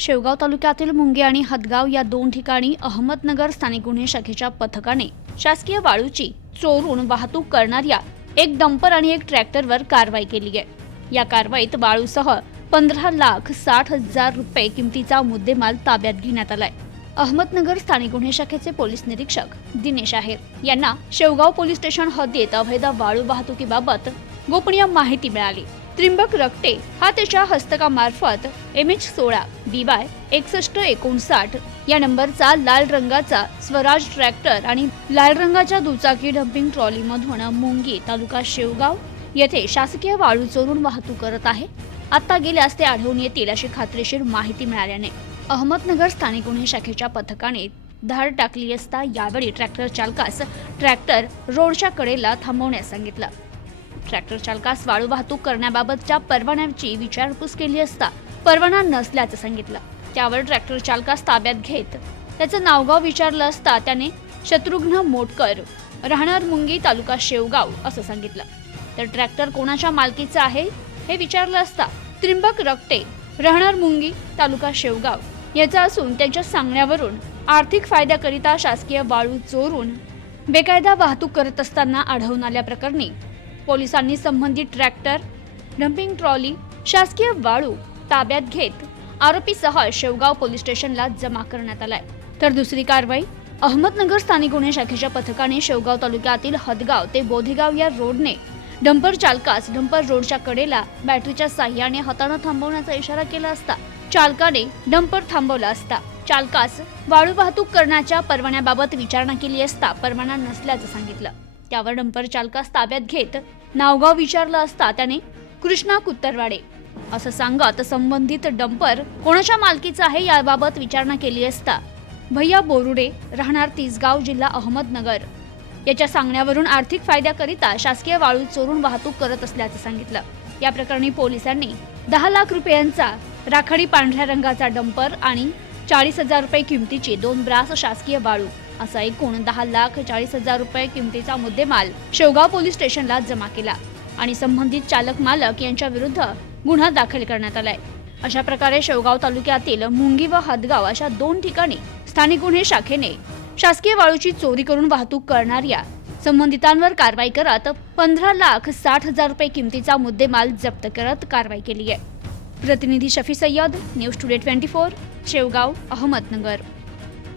शेवगाव तालुक्यातील मुंगे आणि हदगाव या दोन ठिकाणी अहमदनगर स्थानिक गुन्हे शाखेच्या पथकाने शासकीय वाळूची चोरून वाहतूक करणाऱ्या एक डंपर आणि एक ट्रॅक्टरवर कारवाई केली आहे. या कारवाईत वाळूसह पंधरा लाख साठ हजार रुपये किमतीचा मुद्देमाल ताब्यात घेण्यात आलाय. अहमदनगर स्थानिक गुन्हे शाखेचे पोलीस निरीक्षक दिनेश आहेर यांना शेवगाव पोलीस स्टेशन हद्दीत अवैध वाळू वाहतुकीबाबत गोपनीय माहिती मिळाली. त्रिंबक रक्टे हा त्याच्या हस्तकामार्फत एम एच सोळा बी वाय एकसष्ट एकोणसाठ या नंबरचा लाल रंगाचा स्वराज ट्रॅक्टर आणि लाल रंगाच्या दुचाकी डम्पिंग ट्रॉलीमधून मुंगी तालुका शेवगाव येथे शासकीय वाळू चोरून वाहतूक करत आहे. आता गेल्यास ते आढळून येतील अशी खात्रीशीर माहिती मिळाल्याने अहमदनगर स्थानिक गुन्हे शाखेच्या पथकाने धाड टाकली असता यावेळी ट्रॅक्टर चालकास ट्रॅक्टर रोडच्या कडेला थांबवण्यास सांगितलं. ट्रॅक्टर चालकास वाळू वाहतूक करण्याबाबतच्या परवान्याची विचारपूस केली असता परवाना नसल्याचं सांगितलं. त्यावर ट्रॅक्टर चालकास ताब्यात घेत त्याचं नावगाव विचारलं असता त्याने शत्रुघ्न मोटकर राहणार मुंगी तालुका शेवगाव असं सांगितलं. तर ट्रॅक्टर कोणाच्या मालकीचं आहे? हे विचारलं असता त्रिंबक रक्टे राहणार मुंगी तालुका शेवगाव याचा असून त्यांच्या सांगण्यावरून आर्थिक फायद्याकरिता शासकीय वाळू चोरून बेकायदा वाहतूक करत असताना आढळून आल्या प्रकरणी पोलिसांनी संबंधित ट्रॅक्टर डम्पिंग ट्रॉली शासकीय वाळू ताब्यात घेत आरोपीसह शेवगाव पोलीस स्टेशनला जमा करण्यात आलाय. तर दुसरी कारवाई अहमदनगर स्थानिक गुन्हे शाखेच्या पथकाने शेवगाव तालुक्यातील हदगाव ते बोधेगाव या रोडने डंपर चालकास डंपर रोडच्या कडेला बॅटरीच्या साह्याने हातानं थांबवण्याचा इशारा केला असता चालकाने डंपर थांबवला असता चालकास वाळू वाहतूक करण्याच्या परवान्याबाबत विचारणा केली असता परवाना नसल्याचं सांगितलं. त्यावर डंपर चालकास ताब्यात घेत नावगाव विचारलं असता त्याने कृष्णा कुत्तरवाडे. असं सांगत संबंधित डंपर कोणाच्या मालकीचा आहे याबाबत विचारणा केली असता. भैया बोरुडे राहणार तिसगाव जिल्हा अहमदनगर. याच्या सांगण्यावरून आर्थिक फायद्याकरिता शासकीय वाळू चोरून वाहतूक करत असल्याचं सांगितलं. या प्रकरणी पोलिसांनी दहा लाख रुपयांचा राखाडी पांढऱ्या रंगाचा डंपर आणि चाळीस हजार रुपये किमतीची दोन ब्रास शासकीय वाळू असा एकूण दहा लाख चाळीस हजार रुपये किमतीचा मुद्देमाल शेवगाव पोलीस स्टेशनला जमा केला आणि संबंधित चालक मालक यांच्या विरुद्ध गुन्हा दाखल करण्यात आलाय. अशा प्रकारे शेवगाव तालुक्यातील मुंगी व हदगाव अशा दोन ठिकाणी स्थानिक गुन्हे शाखेने शासकीय वाळूची चोरी करून वाहतूक करणाऱ्या संबंधितांवर कारवाई करत पंधरा लाख साठ हजार रुपये किमतीचा मुद्देमाल जप्त करत कारवाई केली आहे. प्रतिनिधी Shafi Sayyad news today twenty four Shevgaon Ahmednagar.